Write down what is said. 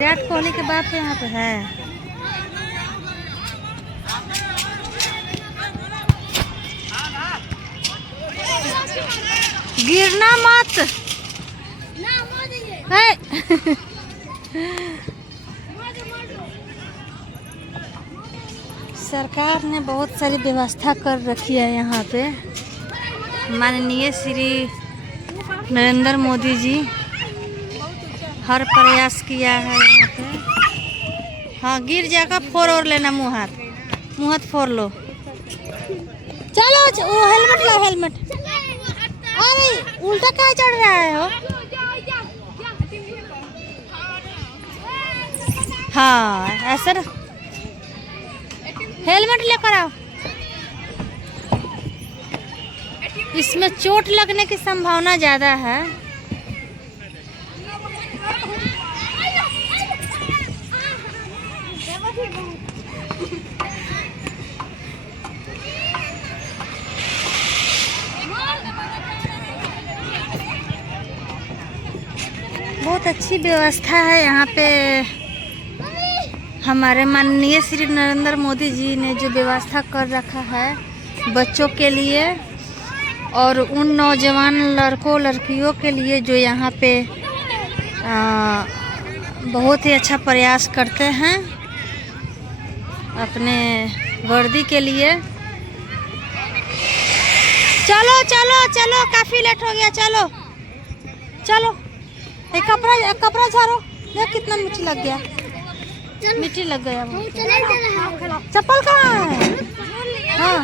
विराट कोहली के बाप यहाँ पे है। गिरना मत है। सरकार ने बहुत सारी व्यवस्था कर रखी है यहाँ पे। माननीय श्री नरेंद्र मोदी जी हर प्रयास किया है यहाँ पे। हाँ, गिर जाएगा, फोड़ और लेना, मुँह हाथ फोड़ लो। चलो वो हेलमेट ला, हेलमेट। अरे उल्टा क्या चढ़ रहा है हो? हाँ ऐसा हेलमेट लेकर आओ। इसमें चोट लगने की संभावना ज़्यादा है। बहुत अच्छी व्यवस्था है यहाँ पे। हमारे माननीय श्री नरेंद्र मोदी जी ने जो व्यवस्था कर रखा है बच्चों के लिए और उन नौजवान लड़कों लड़कियों के लिए जो यहाँ पे बहुत ही अच्छा प्रयास करते हैं अपने वर्दी के लिए। चलो चलो चलो, काफी लेट हो गया। चलो चलो, एक कपड़ा झाड़ो। देख कितना मिट्टी लग गया, मिट्टी लग गया। चप्पल कहाँ है? हाँ